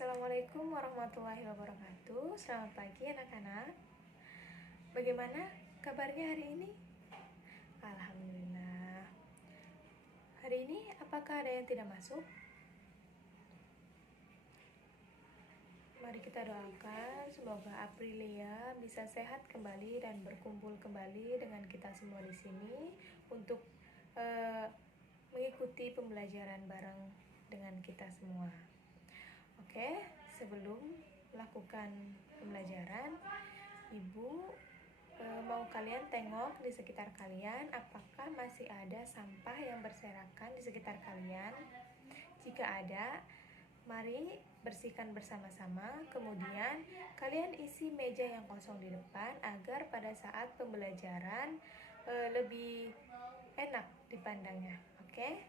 Assalamualaikum warahmatullahi wabarakatuh. Selamat pagi anak-anak. Bagaimana kabarnya hari ini? Alhamdulillah. Hari ini apakah ada yang tidak masuk? Mari kita doakan semoga Aprilia bisa sehat kembali dan berkumpul kembali dengan kita semua di sini untuk mengikuti pembelajaran bareng dengan kita semua. Oke, sebelum melakukan pembelajaran, Ibu mau kalian tengok di sekitar kalian apakah masih ada sampah yang berserakan di sekitar kalian. Jika ada, mari bersihkan bersama-sama. Kemudian kalian isi meja yang kosong di depan agar pada saat pembelajaran lebih enak dipandangnya. Oke?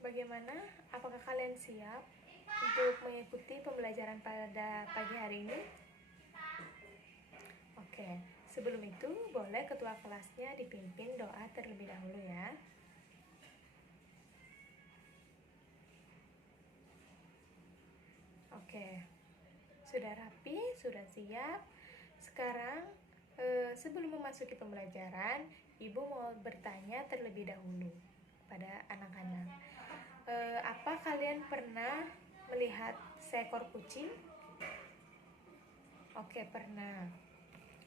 Bagaimana? Apakah kalian siap untuk mengikuti pembelajaran pada pagi hari ini? Oke, sebelum itu boleh ketua kelasnya dipimpin doa terlebih dahulu ya. Oke, sudah rapi, sudah siap. Sekarang sebelum memasuki pembelajaran, Ibu mau bertanya terlebih dahulu pada anak-anak. Apa kalian pernah melihat seekor kucing? Oke, pernah.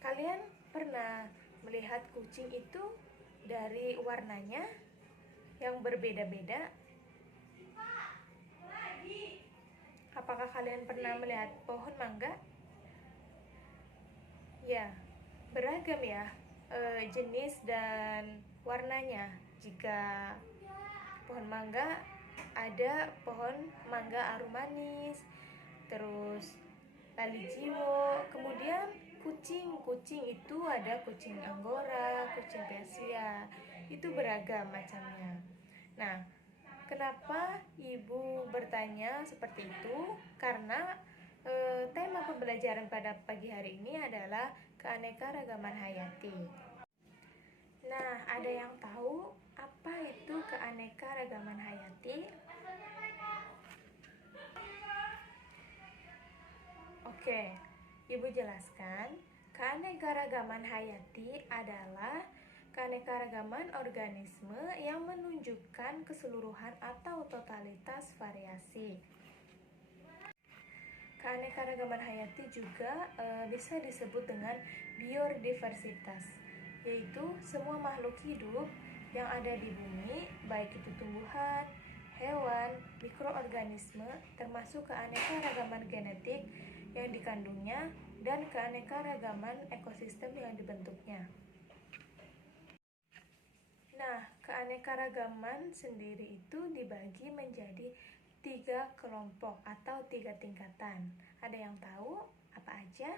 Kalian pernah melihat kucing itu dari warnanya yang berbeda-beda? Apakah kalian pernah melihat pohon mangga? Ya, beragam ya jenis dan warnanya. Jika pohon mangga, ada pohon mangga arum manis, terus lali jiwo. Kemudian kucing itu ada kucing Anggora, kucing Persia, itu beragam macamnya. Nah, kenapa Ibu bertanya seperti itu? Karena tema pembelajaran pada pagi hari ini adalah keanekaragaman hayati. Nah, ada yang tahu apa itu keanekaragaman hayati? Oke, Ibu jelaskan. Keanekaragaman hayati adalah keanekaragaman organisme yang menunjukkan keseluruhan atau totalitas variasi. Keanekaragaman hayati juga bisa disebut dengan biodiversitas, yaitu semua makhluk hidup yang ada di bumi, baik itu tumbuhan, hewan, mikroorganisme, termasuk keanekaragaman genetik yang dikandungnya dan keanekaragaman ekosistem yang dibentuknya. Nah, keanekaragaman sendiri itu dibagi menjadi 3 kelompok atau 3 tingkatan. Ada yang tahu apa aja?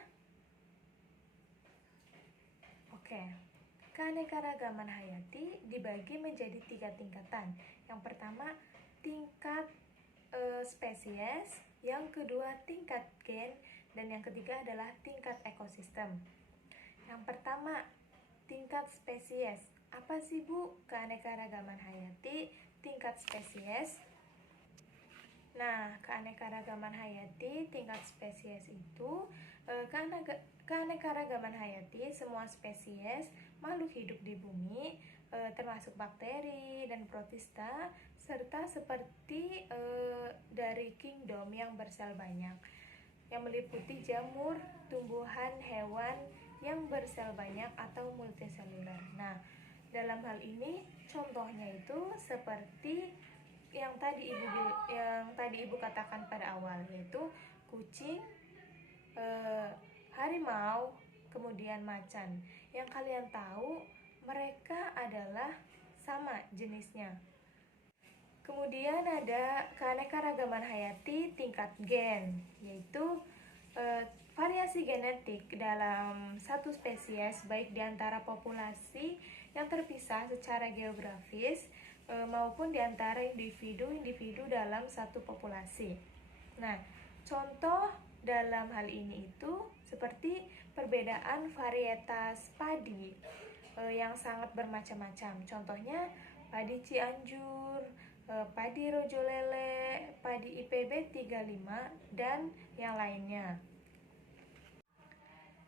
Oke, keanekaragaman hayati dibagi menjadi 3 tingkatan. Yang pertama, tingkat spesies, yang kedua tingkat gen, dan yang ketiga adalah tingkat ekosistem. Yang pertama, tingkat spesies. Apa sih Bu keanekaragaman hayati tingkat spesies? Nah, keanekaragaman hayati tingkat spesies itu keanekaragaman hayati semua spesies makhluk hidup di bumi termasuk bakteri dan protista serta seperti dari kingdom yang bersel banyak yang meliputi jamur, tumbuhan, hewan yang bersel banyak atau multiseluler. Nah, dalam hal ini contohnya itu seperti yang tadi Ibu katakan pada awal, yaitu kucing, harimau, kemudian macan. Yang kalian tahu mereka adalah sama jenisnya. Kemudian ada keanekaragaman hayati tingkat gen, yaitu variasi genetik dalam satu spesies baik di antara populasi yang terpisah secara geografis maupun di antara individu-individu dalam satu populasi. Nah, contoh dalam hal ini itu seperti perbedaan varietas padi yang sangat bermacam-macam. Contohnya padi Cianjur, padi rojo lele, padi IPB 35, dan yang lainnya.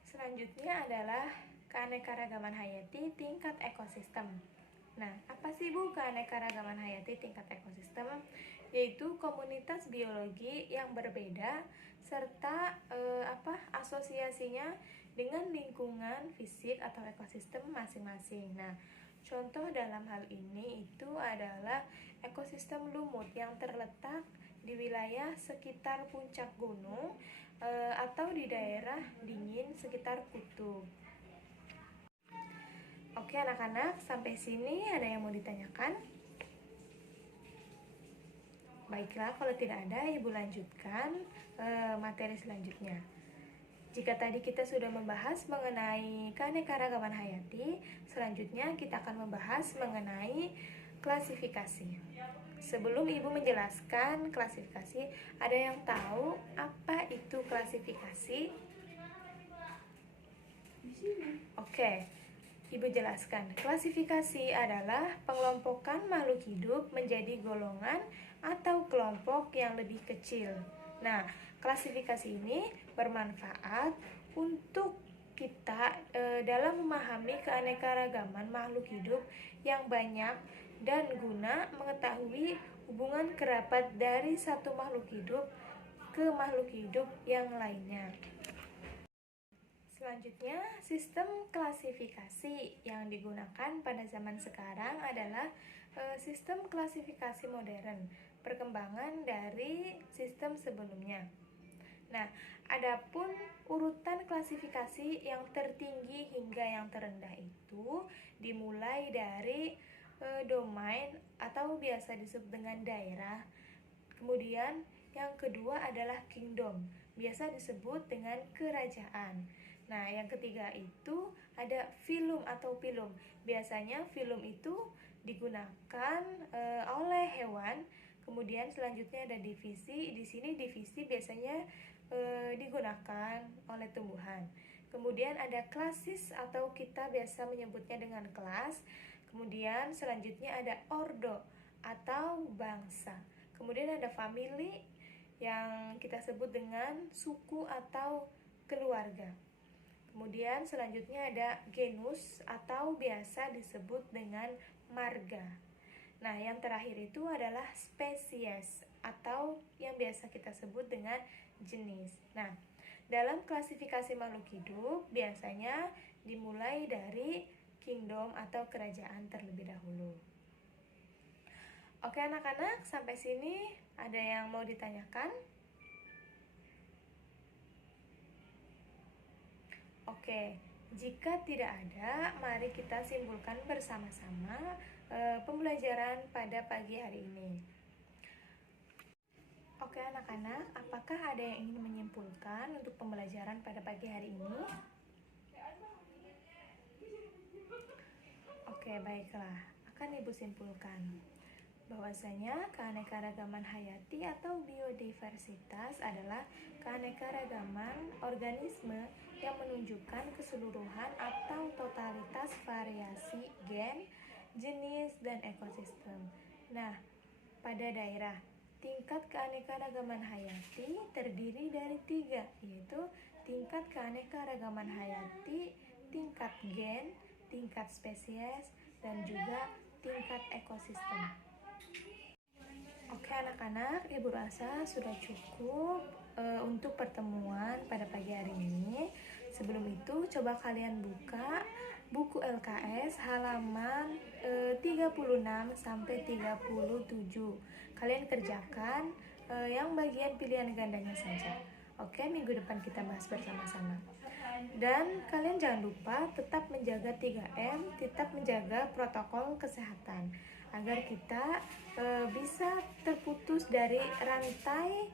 Selanjutnya adalah keanekaragaman hayati tingkat ekosistem. Nah, apa sih Bu keanekaragaman hayati tingkat ekosistem? Yaitu komunitas biologi yang berbeda serta asosiasinya dengan lingkungan fisik atau ekosistem masing-masing. Nah, contoh dalam hal ini itu adalah ekosistem lumut yang terletak di wilayah sekitar puncak gunung atau di daerah dingin sekitar kutub. Oke anak-anak, sampai sini ada yang mau ditanyakan? Baiklah, kalau tidak ada, Ibu lanjutkan materi selanjutnya. Jika tadi kita sudah membahas mengenai keanekaragaman hayati, selanjutnya kita akan membahas mengenai klasifikasi. Sebelum Ibu menjelaskan klasifikasi, ada yang tahu apa itu klasifikasi? Oke. Ibu jelaskan, klasifikasi adalah pengelompokan makhluk hidup menjadi golongan atau kelompok yang lebih kecil. Nah, klasifikasi ini bermanfaat untuk kita dalam memahami keanekaragaman makhluk hidup yang banyak dan guna mengetahui hubungan kerabat dari satu makhluk hidup ke makhluk hidup yang lainnya. Selanjutnya, sistem klasifikasi yang digunakan pada zaman sekarang adalah sistem klasifikasi modern, perkembangan dari sistem sebelumnya. Nah, adapun urutan klasifikasi yang tertinggi hingga yang terendah itu dimulai dari domain atau biasa disebut dengan daerah. Kemudian yang kedua adalah kingdom, biasa disebut dengan kerajaan. Nah, yang ketiga itu ada filum atau pilum. Biasanya filum itu digunakan oleh hewan. Kemudian selanjutnya ada divisi. Di sini divisi biasanya digunakan oleh tumbuhan. Kemudian ada klasis atau kita biasa menyebutnya dengan kelas. Kemudian selanjutnya ada ordo atau bangsa. Kemudian ada family yang kita sebut dengan suku atau keluarga. Kemudian selanjutnya ada genus atau biasa disebut dengan marga. Nah, yang terakhir itu adalah spesies atau yang biasa kita sebut dengan jenis. Nah, dalam klasifikasi makhluk hidup biasanya dimulai dari kingdom atau kerajaan terlebih dahulu. Oke anak-anak, sampai sini ada yang mau ditanyakan? Oke, jika tidak ada, mari kita simpulkan bersama-sama pembelajaran pada pagi hari ini. Oke anak-anak, apakah ada yang ingin menyimpulkan untuk pembelajaran pada pagi hari ini? Oke, baiklah. Akan Ibu simpulkan bahwasanya keanekaragaman hayati atau biodiversitas adalah keanekaragaman organisme yang menunjukkan keseluruhan atau totalitas variasi gen, jenis, dan ekosistem. Nah, pada daerah, tingkat keanekaragaman hayati terdiri dari 3, yaitu tingkat keanekaragaman hayati, tingkat gen, tingkat spesies, dan juga tingkat ekosistem. Oke anak-anak, Ibu rasa sudah cukup untuk pertemuan pada pagi hari ini. Sebelum itu, coba kalian buka buku LKS halaman 36 sampai 37. Kalian kerjakan yang bagian pilihan gandanya saja. Oke, minggu depan kita bahas bersama-sama. Dan kalian jangan lupa tetap menjaga 3M, tetap menjaga protokol kesehatan agar kita bisa terputus dari rantai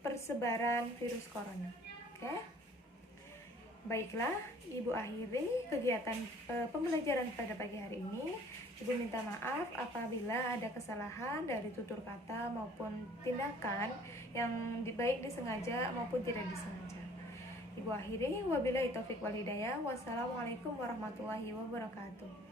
persebaran virus corona. Oke? Baiklah, Ibu akhiri kegiatan pembelajaran pada pagi hari ini. Ibu minta maaf apabila ada kesalahan dari tutur kata maupun tindakan yang baik disengaja maupun tidak disengaja. Ibu akhiri, wabillahi taufik wal hidayah. Wassalamualaikum warahmatullahi wabarakatuh.